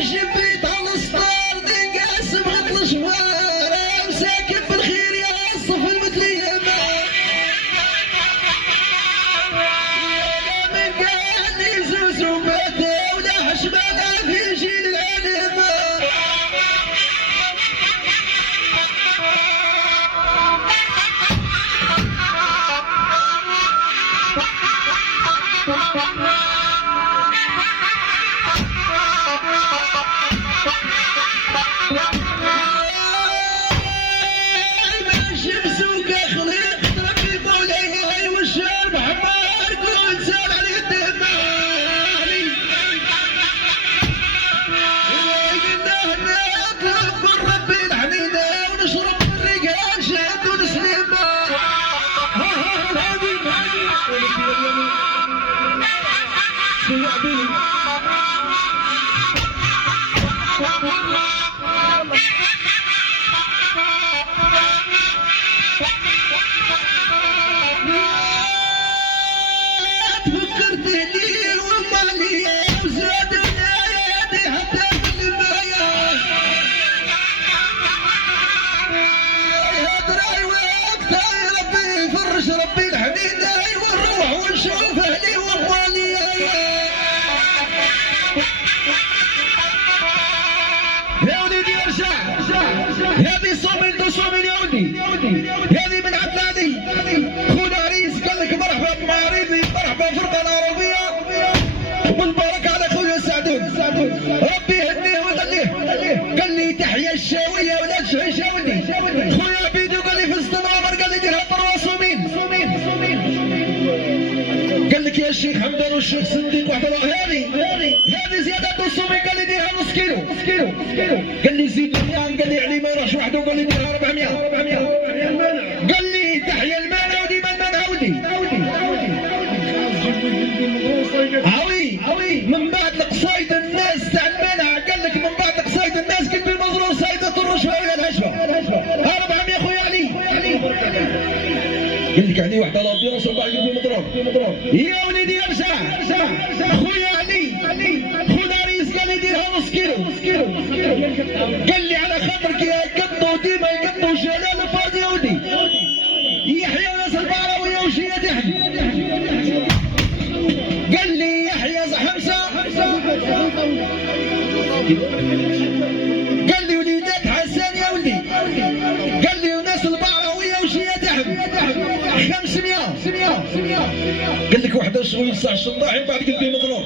جبريت على السطار دي قاس بغط الجوار مساكن بالخير يا الصف المثلية من قال لي زوز وباته ولا حشمانة في جيل العلم ربي الحنين والروح ونشوف اهلي واخواني يا وليدي ارجع هذه صومين يا ولدي هذه من عدلاني خونا عريس قال لك مرحبا بمعاريضي مرحبا فرقه العربيه والبرك على خويا سعدون ربي يهنيه ويغنيه قال لي تحيا الشاويه ولا تشعيش يا ولدي خويا بيدو قال لي في السطر قال لي ديرها بروا صومين قال لك يا الشيخ حمدان والشيخ صديق واحد هذه زياده الصومين قال لي ديرها نص كيلو قال لي زيد الميان قال لي علي ما يروحش وحده قال لي ديرها 400 قال لي تحيا المال وديما المال عوي من بعد القصايد الناس تاع المنع قال لك من بعد قصايد الناس قلت بالمضروب صايده الرشوه ويا الهشوه 400 خويا علي قال لك علي واحد الامبيونس ومن بعد قلت بالمضروب يا وليدي ارجع خويا علي خونا ريس قال لي ديرها نص كيلو قال لي على خاطرك يا قطو ديما يقطو جلال وفرد يا ولدي يحيى ناس البعراويه وشيه تحت قال لي يحيى حمزه قال لي وليدات حسان يا ولدي قال لي وناس البعراويه وشيه تحت 500 قال لك 11 ساعه الشطاحي بعد قلبي مضروب